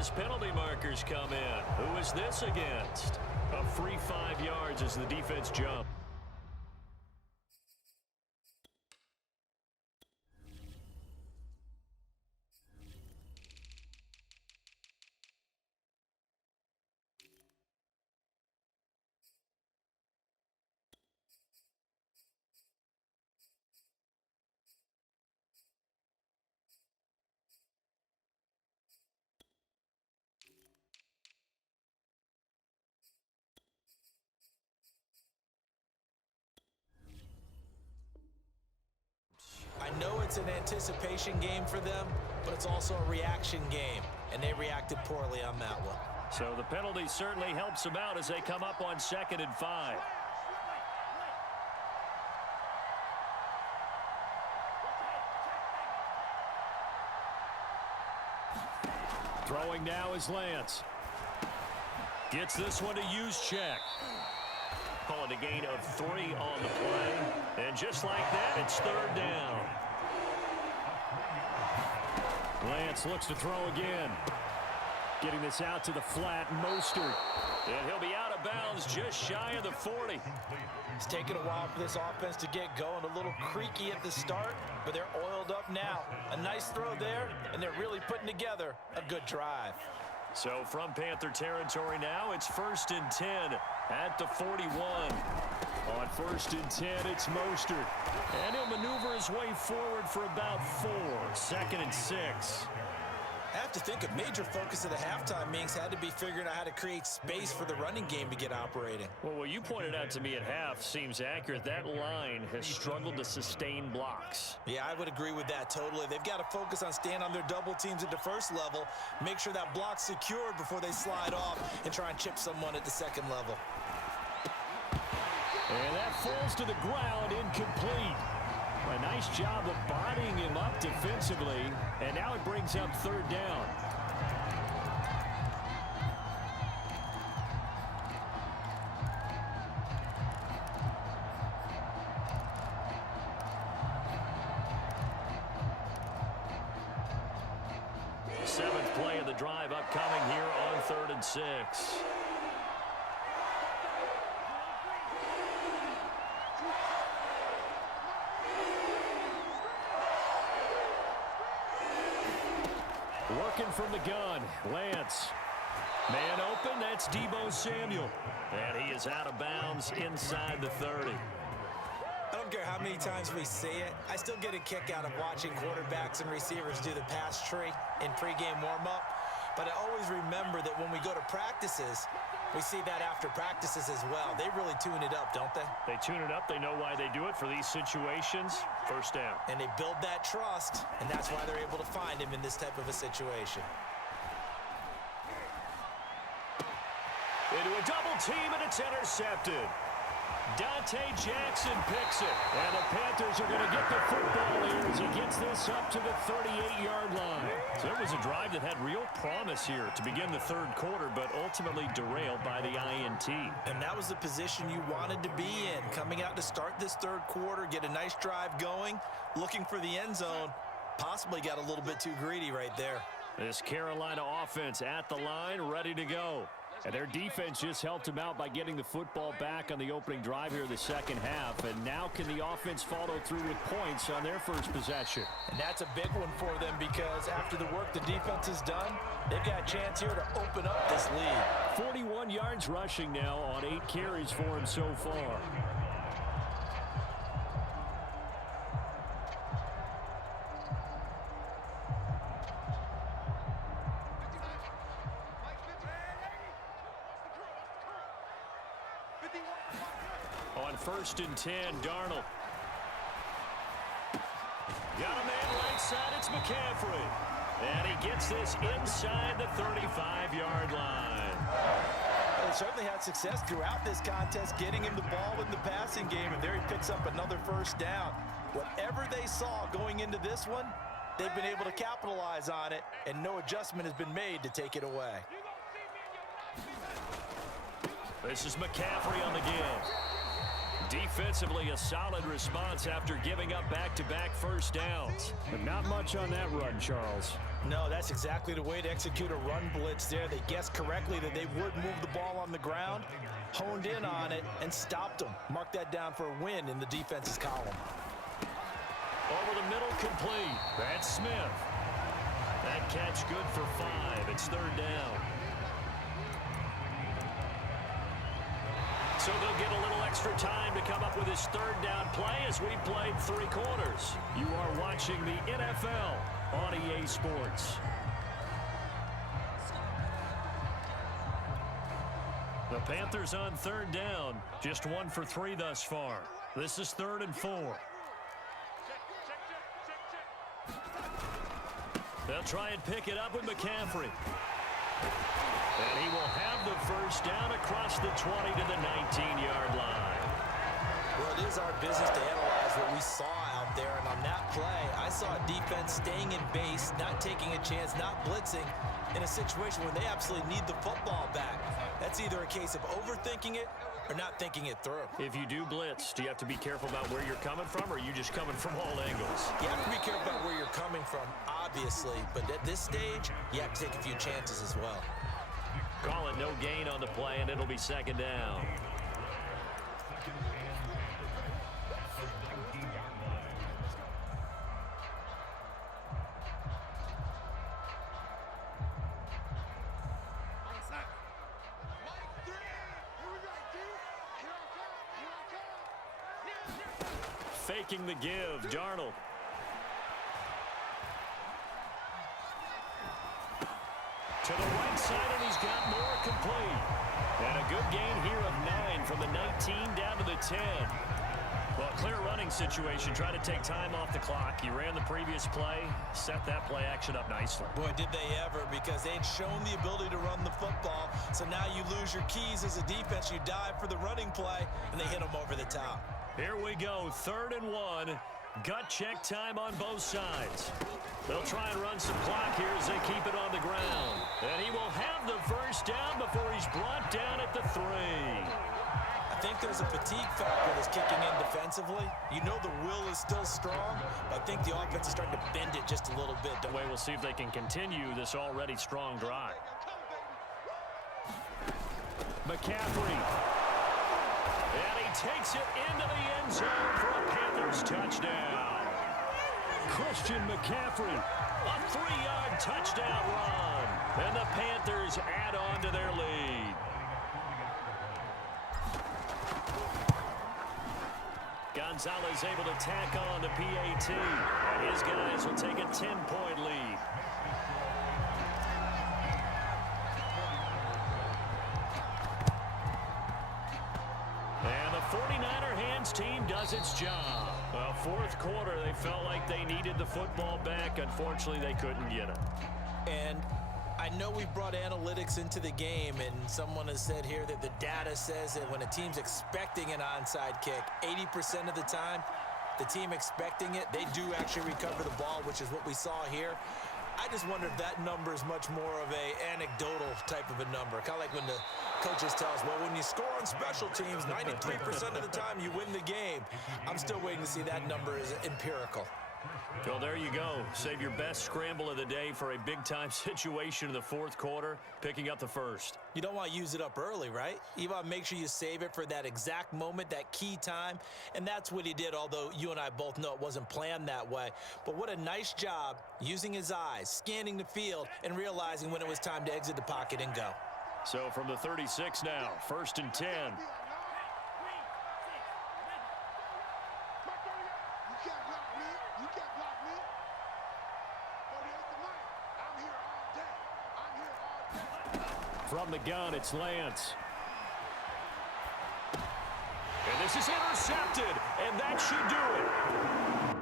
as penalty markers come in. Who is this against? A free 5 yards as the defense jump. I know it's an anticipation game for them, but it's also a reaction game, and they reacted poorly on that one. So the penalty certainly helps them out as they come up on 2nd and 5. Throwing now is Lance. Gets this one to Juszczyk. Call it a gain of 3 on the play. And just like that, it's 3rd down. Lance looks to throw again. Getting this out to the flat, Mostert. And he'll be out of bounds just shy of the 40. It's taken a while for this offense to get going. A little creaky at the start, but they're oiled up now. A nice throw there, and they're really putting together a good drive. So from Panther territory now, it's 1st and 10 at the 41. On 1st and 10, it's Mostert. And he'll maneuver his way forward for about 4. 2nd and 6. I have to think a major focus of the halftime meetings had to be figuring out how to create space for the running game to get operating. Well, what you pointed out to me at half seems accurate. That line has struggled to sustain blocks. Yeah, I would agree with that totally. They've got to focus on staying on their double teams at the first level, make sure that block's secured before they slide off and try and chip someone at the 2nd level. And that falls to the ground, incomplete. A nice job of bodying him up defensively, and now it brings up 3rd down. The 7th play of the drive upcoming here on 3rd and 6. Working from the gun, Lance. Man open, that's Deebo Samuel. And he is out of bounds inside the 30. I don't care how many times we see it. I still get a kick out of watching quarterbacks and receivers do the pass tree in pregame warm-up. But I always remember that when we go to practices, we see that after practices as well. They really tune it up, don't they? They tune it up. They know why they do it for these situations. 1st down. And they build that trust, and that's why they're able to find him in this type of a situation. Into a double team, and it's intercepted. Dante Jackson picks it. And the Panthers are going to get the football here as he gets this up to the 38-yard line. So it was a drive that had real promise here to begin the 3rd quarter, but ultimately derailed by the INT. And that was the position you wanted to be in. Coming out to start this 3rd quarter, get a nice drive going, looking for the end zone. Possibly got a little bit too greedy right there. This Carolina offense at the line, ready to go. And their defense just helped them out by getting the football back on the opening drive here in the 2nd half. And now can the offense follow through with points on their first possession? And that's a big one for them because after the work the defense has done, they've got a chance here to open up this lead. 41 yards rushing now on 8 carries for him so far. On 1st and 10, Darnold. Got a man right side, it's McCaffrey. And he gets this inside the 35-yard line. They certainly had success throughout this contest, getting him the ball in the passing game, and there he picks up another 1st down. Whatever they saw going into this one, they've been able to capitalize on it, and no adjustment has been made to take it away. This is McCaffrey on the give. Defensively, a solid response after giving up back-to-back first downs. But not much on that run, Charles. No, that's exactly the way to execute a run blitz there. They guessed correctly that they would move the ball on the ground, honed in on it, and stopped them. Mark that down for a win in the defense's column. Over the middle, complete. That's Smith. That catch good for 5. It's third down. So they'll get a little extra time to come up with his third down play as we played 3 quarters. You are watching the NFL on EA Sports. The Panthers on third down. Just 1 for 3 thus far. This is 3rd and 4. They'll try and pick it up with McCaffrey. And he will have the first down across the 20 to the 19-yard line. Well, it is our business to analyze what we saw out there. And on that play, I saw a defense staying in base, not taking a chance, not blitzing in a situation where they absolutely need the football back. That's either a case of overthinking it or not thinking it through. If you do blitz, do you have to be careful about where you're coming from, or are you just coming from all angles? You have to be careful about where you're coming from, obviously. But at this stage, you have to take a few chances as well. Call it no gain on the play, and it'll be 2nd down. Faking the give, Darnold. To the right side, and he's got more complete. And a good gain here of 9 from the 19 down to the 10. Well, clear running situation. Try to take time off the clock. He ran the previous play, set that play action up nicely. Boy, did they ever, because they'd shown the ability to run the football. So now you lose your keys as a defense. You dive for the running play, and they hit them over the top. Here we go, 3rd and 1. Gut check time on both sides. They'll try and run some clock here as they keep it on the ground. And he will have the first down before he's brought down at the 3. I think there's a fatigue factor that's kicking in defensively. You know the will is still strong, but I think the offense is starting to bend it just a little bit. Way we'll see if they can continue this already strong drive. McCaffrey. And he takes it into the end zone for a Panthers touchdown. Christian McCaffrey, a 3-yard touchdown run. And the Panthers add on to their lead. Gonzalez able to tack on the PAT. And his guys will take a 10-point lead. And the 49er hands team does its job. Fourth quarter, they felt like they needed the football back. Unfortunately, they couldn't get it. And I know we've brought analytics into the game, and someone has said here that the data says that when a team's expecting an onside kick, 80% of the time, the team expecting it, they do actually recover the ball, which is what we saw here. I just wonder if that number is much more of a anecdotal type of a number. Kind of like when the coaches tell us, well, when you score on special teams, 93% of the time you win the game. I'm still waiting to see that number is empirical. Well, there you go. Save your best scramble of the day for a big-time situation in the fourth quarter, picking up the first. You don't want to use it up early, right? You want to make sure you save it for that exact moment, that key time, and that's what he did, although you and I both know it wasn't planned that way. But what a nice job using his eyes, scanning the field, and realizing when it was time to exit the pocket and go. So from the 36 now, 1st and 10. From the gun, it's Lance. And this is intercepted, and that should do it.